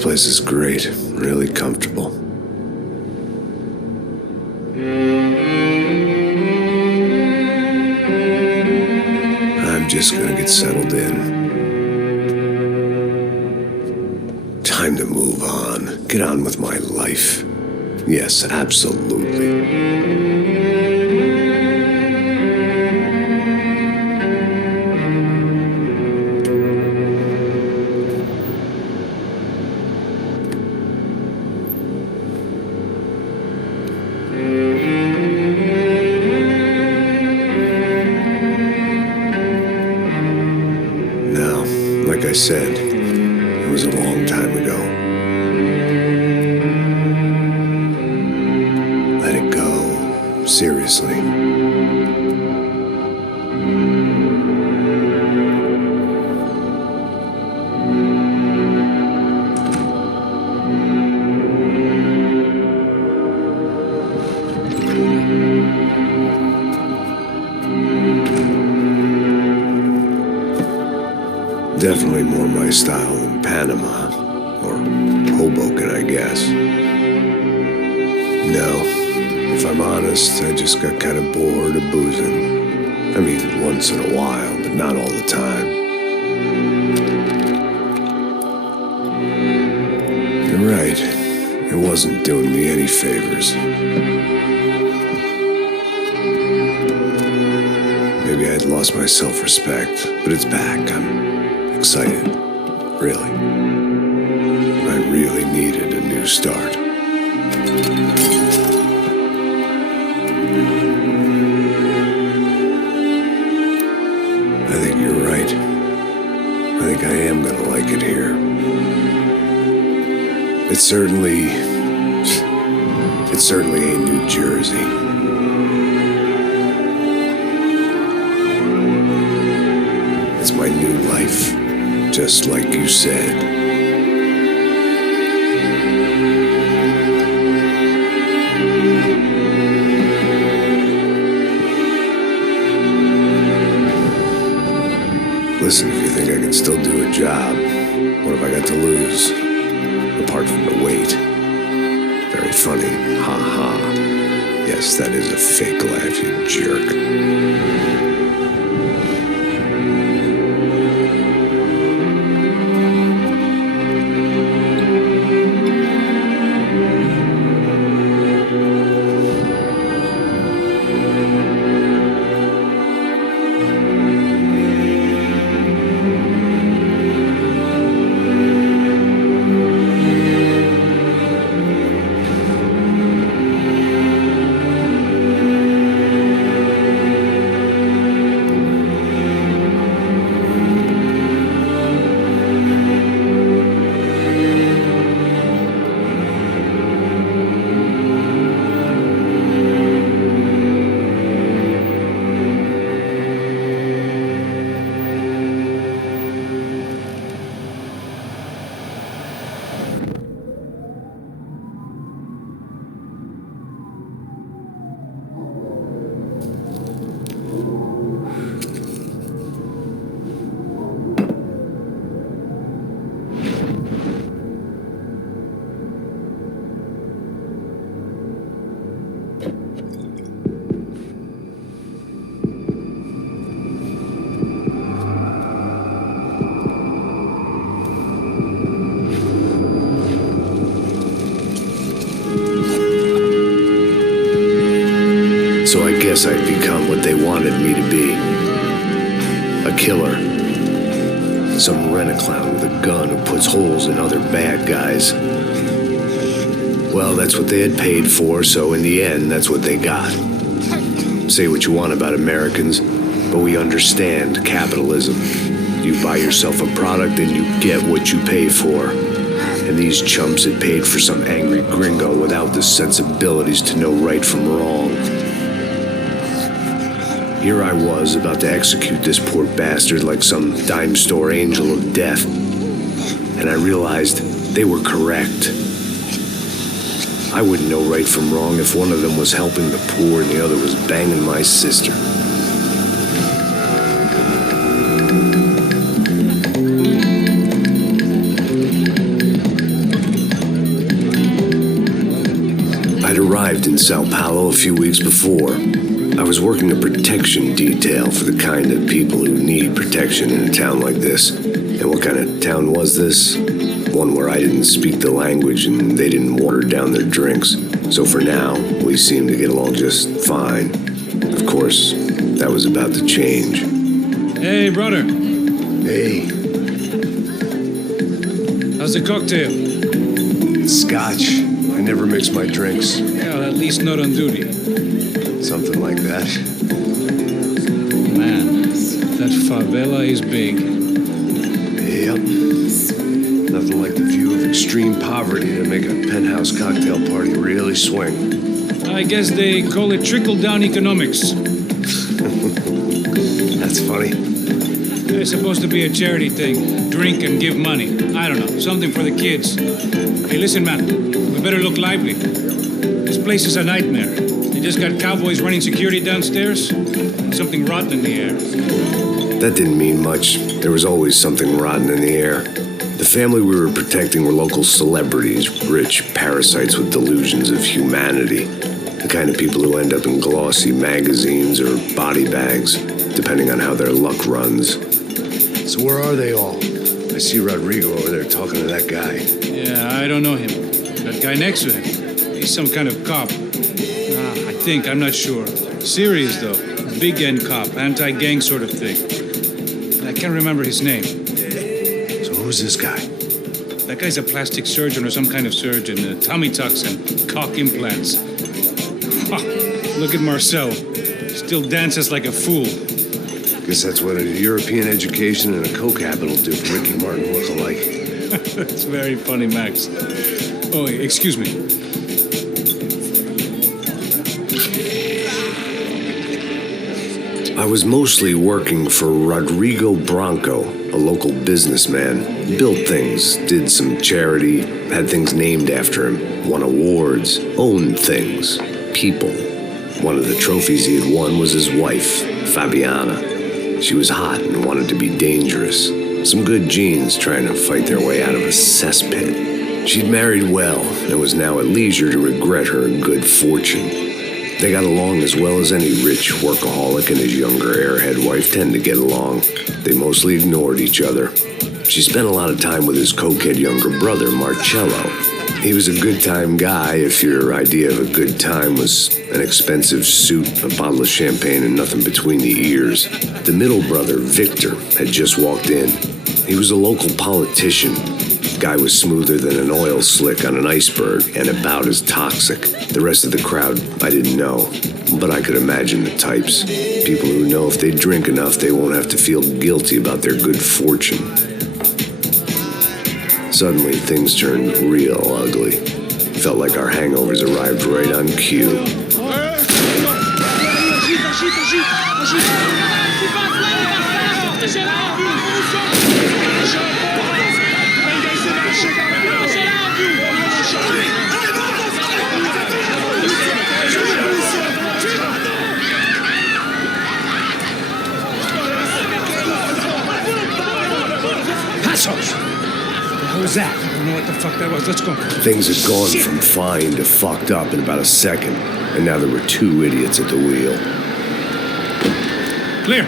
place is great, really comfortable. I'm just gonna get settled in. Time to move on, get on with my life. Yes, absolutely. Like I said, it was a long time ago. Let it go, seriously. Definitely more my style than Panama, or Hoboken, I guess. No, if I'm honest, I just got kind of bored of boozing. I mean, once in a while, but not all the time. You're right, it wasn't doing me any favors. Maybe I'd lost my self-respect, but it's back. I'm excited, really. I really needed a new start. I think you're right. I think I am gonna like it here. It certainly ain't New Jersey. It's my new life. Just like you said. Listen, if you think I can still do a job, what have I got to lose? Apart from the weight. Very funny. Ha ha. Yes, that is a fake laugh, you jerk. So I guess I'd become what they wanted me to be. A killer. Some rent-a-clown with a gun who puts holes in other bad guys. Well, that's what they had paid for, so in the end, that's what they got. Say what you want about Americans, but we understand capitalism. You buy yourself a product and you get what you pay for. And these chumps had paid for some angry gringo without the sensibilities to know right from wrong. Here I was, about to execute this poor bastard like some dime store angel of death. And I realized they were correct. I wouldn't know right from wrong if one of them was helping the poor and the other was banging my sister. I'd arrived in Sao Paulo a few weeks before. I was working a protection detail for the kind of people who need protection in a town like this. And what kind of town was this? One where I didn't speak the language and they didn't water down their drinks. So for now, we seemed to get along just fine. Of course, that was about to change. Hey, brother. Hey. How's the cocktail? Scotch. I never mix my drinks. Yeah, at least not on duty. Something like that. Man, that favela is big. Yep. Nothing like the view of extreme poverty to make a penthouse cocktail party really swing. I guess they call it trickle-down economics. That's funny. It's supposed to be a charity thing. Drink and give money. I don't know, something for the kids. Hey, listen, man, we better look lively. This place is a nightmare. They just got cowboys running security downstairs. Something rotten in the air. That didn't mean much. There was always something rotten in the air. The family we were protecting were local celebrities, rich parasites with delusions of humanity. The kind of people who end up in glossy magazines or body bags, depending on how their luck runs. So where are they all? I see Rodrigo over there talking to that guy. Yeah, I don't know him. That guy next to him, he's some kind of cop. I think, I'm not sure. Serious, though. Big end cop, anti-gang sort of thing. I can't remember his name. So who's this guy? That guy's a plastic surgeon or some kind of surgeon. Tummy tucks and cock implants. Look at Marcel. Still dances like a fool. Guess that's what a European education and a coke habit will do for Ricky Martin look-alike. That's very funny, Max. Oh, excuse me. I was mostly working for Rodrigo Branco, a local businessman. Built things, did some charity, had things named after him, won awards, owned things, people. One of the trophies he had won was his wife, Fabiana. She was hot and wanted to be dangerous. Some good genes trying to fight their way out of a cesspit. She'd married well and was now at leisure to regret her good fortune. They got along as well as any rich workaholic and his younger airhead wife tend to get along. They mostly ignored each other. She spent a lot of time with his cokehead younger brother, Marcello. He was a good-time guy if your idea of a good time was an expensive suit, a bottle of champagne, and nothing between the ears. The middle brother, Victor, had just walked in. He was a local politician. The guy was smoother than an oil slick on an iceberg and about as toxic. The rest of the crowd, I didn't know, but I could imagine the types. People who know if they drink enough, they won't have to feel guilty about their good fortune. Suddenly, things turned real ugly. Felt like our hangovers arrived right on cue. What was that? I don't know what the fuck that was. Let's go. Things had gone from fine to fucked up in about a second, and now there were two idiots at the wheel. Clear.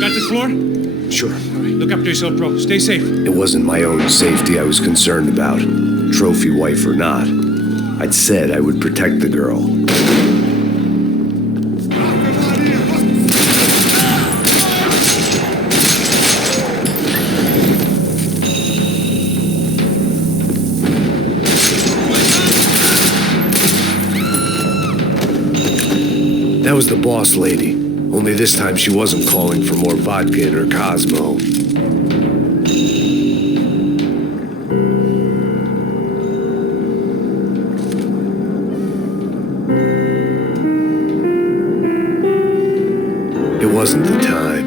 Got this floor? Sure. All right, look after yourself, bro. Stay safe. It wasn't my own safety I was concerned about, trophy wife or not. I'd said I would protect the girl. That was the boss lady. Only this time she wasn't calling for more vodka in her Cosmo. It wasn't the time,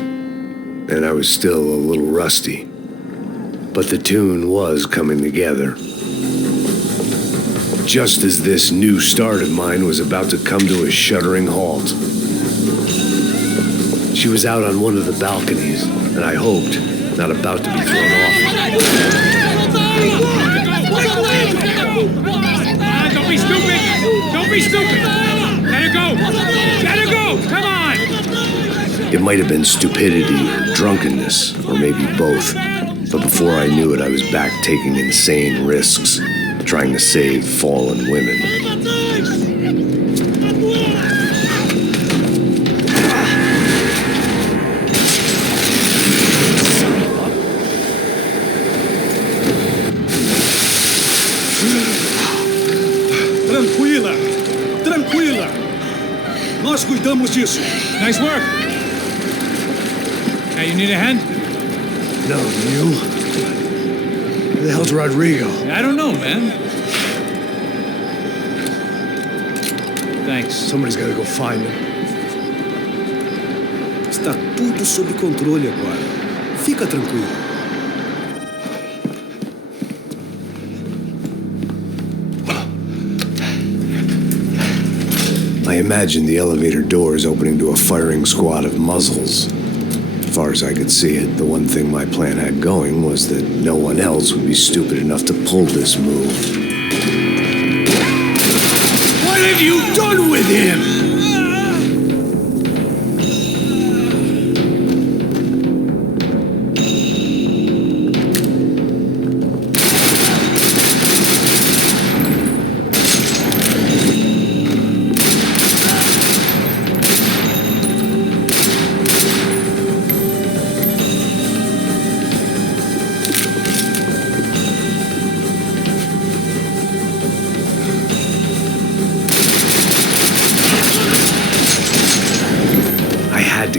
and I was still a little rusty. But the tune was coming together. Just as this new start of mine was about to come to a shuddering halt. She was out on one of the balconies, and I hoped not about to be thrown off. be stupid! Let her go! Let her go! Come on! It might have been stupidity or drunkenness, or maybe both. But before I knew it, I was back taking insane risks, trying to save fallen women. Tranquila! Nós cuidamos disso. Nice work! Now you need a hand? No, you? Who the hell's Rodrigo? I don't know, man. Thanks. Somebody's gotta go find him. Está tudo sob controle agora. Fica tranquilo. I imagined the elevator doors opening to a firing squad of muzzles. As far as I could see it, the one thing my plan had going was that no one else would be stupid enough to pull this move. What have you done with him?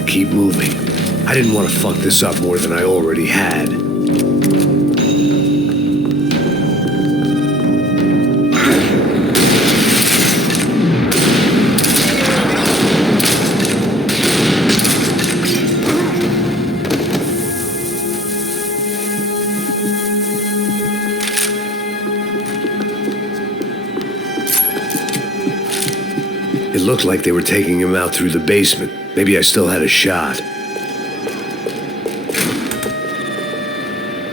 Keep moving. I didn't want to fuck this up more than I already had. It looked like they were taking him out through the basement. Maybe I still had a shot.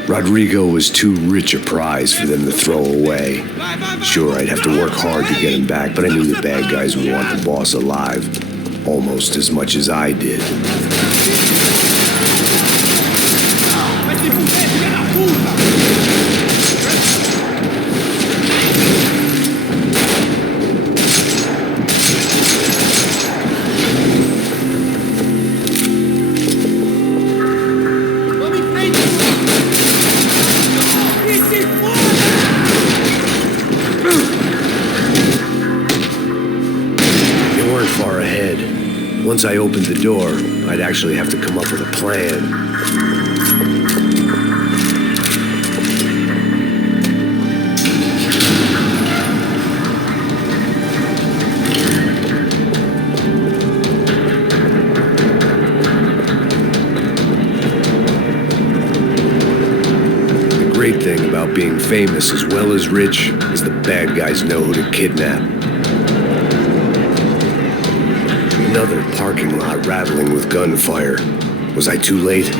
Rodrigo was too rich a prize for them to throw away. Sure, I'd have to work hard to get him back, but I knew the bad guys would want the boss alive, almost as much as I did. Once I opened the door, I'd actually have to come up with a plan. The great thing about being famous as well as rich is the bad guys know who to kidnap. Another parking lot rattling with gunfire. Was I too late?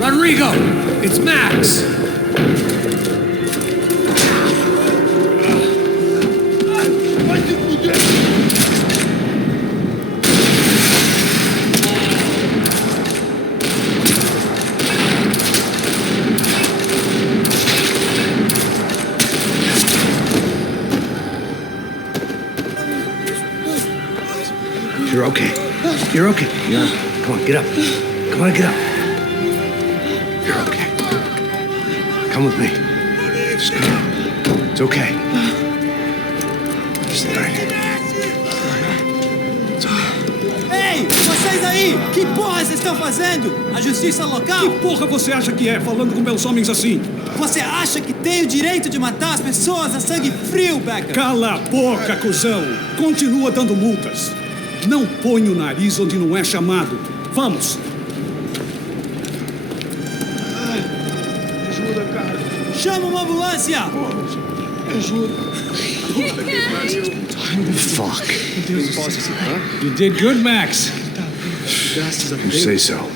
Rodrigo! It's Max! You're okay. You're okay. Yeah. Come on, get up. Come on, get up. You're okay. Come with me. Just come. It's okay. Stay right here. It's okay. Ei, vocês aí! Que porra vocês estão fazendo? A justiça local? Que porra você acha que é, falando com meus homens assim? Você acha que tem o direito de matar as pessoas a sangue frio, Becker? Cala a boca, cuzão! Continua dando multas. Não põe o nariz onde não é chamado. Vamos! Ajuda, cara. Chama uma ambulância! Ajuda. Fuck. You did good, Max. You say so.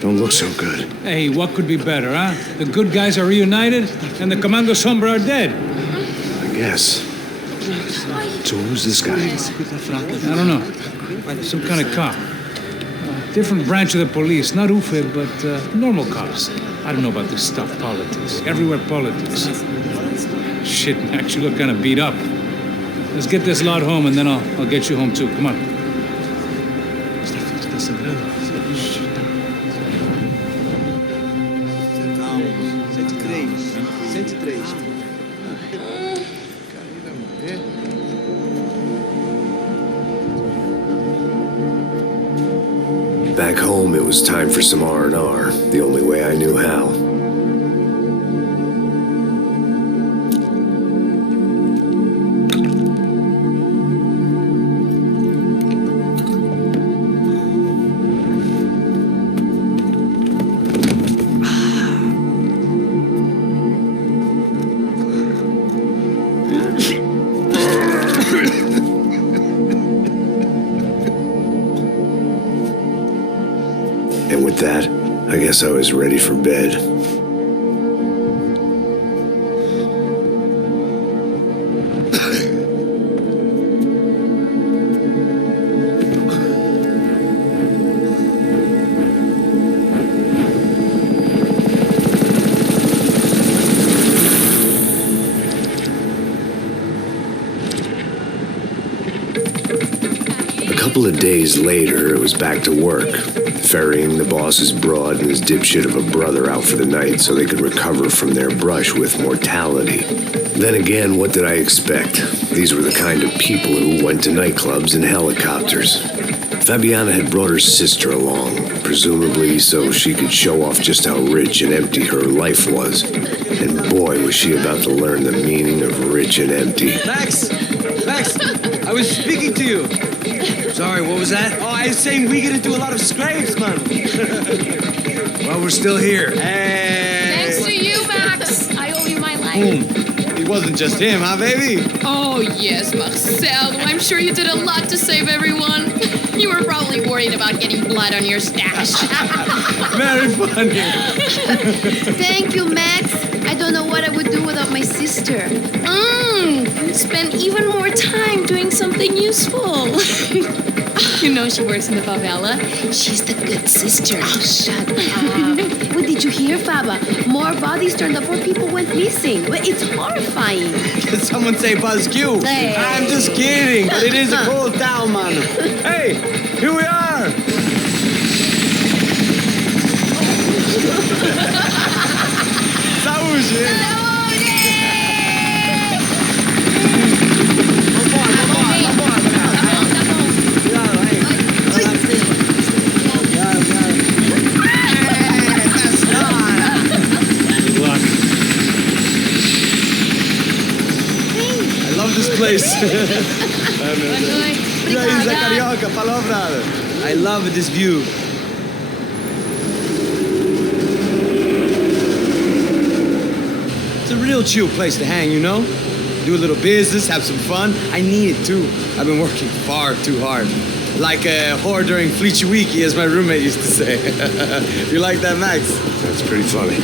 Don't look so good. Hey, what could be better, huh? The good guys are reunited, and the Comando Sombra are dead. I guess. So who's this guy? I don't know. Some kind of cop. Different branch of the police. Not UFE, but normal cops. I don't know about this stuff, politics. Everywhere politics. Shit, Max, you look kind of beat up. Let's get this lot home, and then I'll get you home, too. Come on. Back home, it was time for some R&R, the only way I knew how. And with that, I guess I was ready for bed. A couple of days later, it was back to work, ferrying the boss's broad and his dipshit of a brother out for the night so they could recover from their brush with mortality. Then again, what did I expect? These were the kind of people who went to nightclubs in helicopters. Fabiana had brought her sister along, presumably so she could show off just how rich and empty her life was. And boy, was she about to learn the meaning of rich and empty. Max! Max! I was speaking to you. Sorry, what was that? Oh, I was saying we gotta do a lot of scrapes, man. Well, we're still here. Hey! Thanks to you, Max. I owe you my life. It wasn't just him, huh, baby? Oh, yes, Marcel. I'm sure you did a lot to save everyone. You were probably worried about getting blood on your stash. Very funny. Thank you, Max. I don't know what I would do without my sister. Spend even more time doing something useful. You know she works in the favela. She's the good sister. Oh, shut up. What did you hear, Faba? More bodies turned up where people went missing. Well, it's horrifying. Did someone say Buzz Q? Hey. I'm just kidding, but it is a cool town, man. Hey, here we are. Saúde. Place. Carioca, palavra. I love this view. It's a real chill place to hang, you know? Do a little business, have some fun. I need it too. I've been working far too hard. Like a whore during Fleechy Weeky, as my roommate used to say. You like that, Max? That's pretty funny.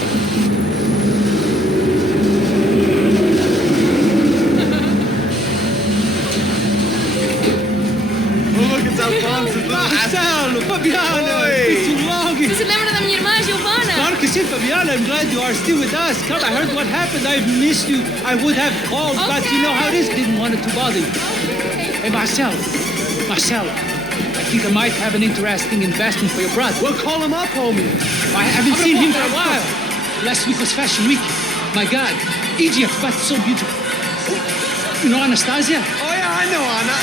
Marcelo, Fabiana, it's too long. Você se lembra da minha irmã, Giovanna? Claro que sim, Fabiana. I'm glad you are still with us. Come, I heard what happened. I've missed you. I would have called, but you know how it is. Didn't want it to bother you. Hey, Marcelo. think I might have an interesting investment for your brother. Well, call him up, homie. I haven't seen him for a while. Last week was Fashion Week. My God, Egypt, but so beautiful. You know Anastasia? Oh, yeah, I know Anna.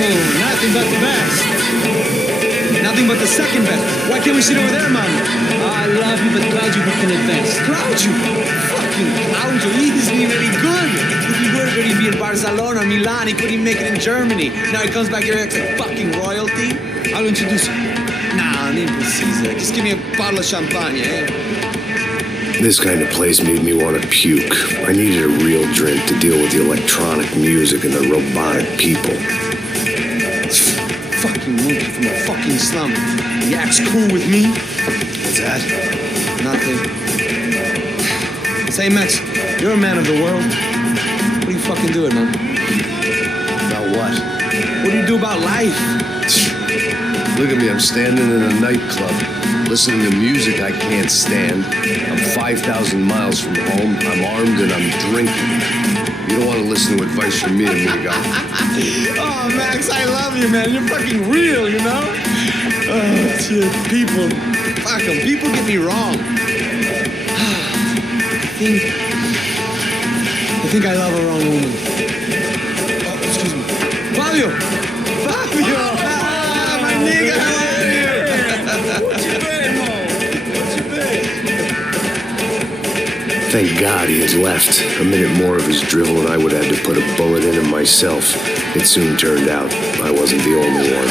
Nothing but the best. Nothing but the second best. Why can't we sit over there, man? I love you, but Claudio booking it best. Claudio? Fucking Claudio, he isn't even any good. If he were good, he'd be in Barcelona or Milan. He couldn't even make it in Germany. Now he comes back here acts like fucking royalty. I'll introduce you. Nah, imprecisa. Just give me a bottle of champagne, eh? This kind of place made me want to puke. I needed a real drink to deal with the electronic music and the robotic people. Fucking monkey from a fucking slum. He acts cool with me. What's that? Nothing. Say, Max, you're a man of the world. What are you fucking doing, man? About what? What do you do about life? Look at me, I'm standing in a nightclub, listening to music I can't stand. I'm 5,000 miles from home, I'm armed and I'm drinking. You don't want to listen to advice from me, amigo. Oh, Max, I love you, man. You're fucking real, you know? Oh, shit. People. Fuck them. People get me wrong. I think I love a wrong woman. Oh, excuse me. Fabio! Fabio! Ah, my nigga, how are you? What you been, Mo? What you been? Thank God he had left. A minute more of his drivel and I would have had to put a bullet in him myself. It soon turned out I wasn't the only one.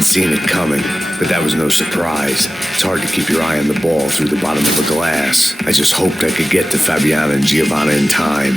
Seen it coming, but that was no surprise. It's hard to keep your eye on the ball through the bottom of a glass. I just hoped I could get to Fabiana and Giovanna in time.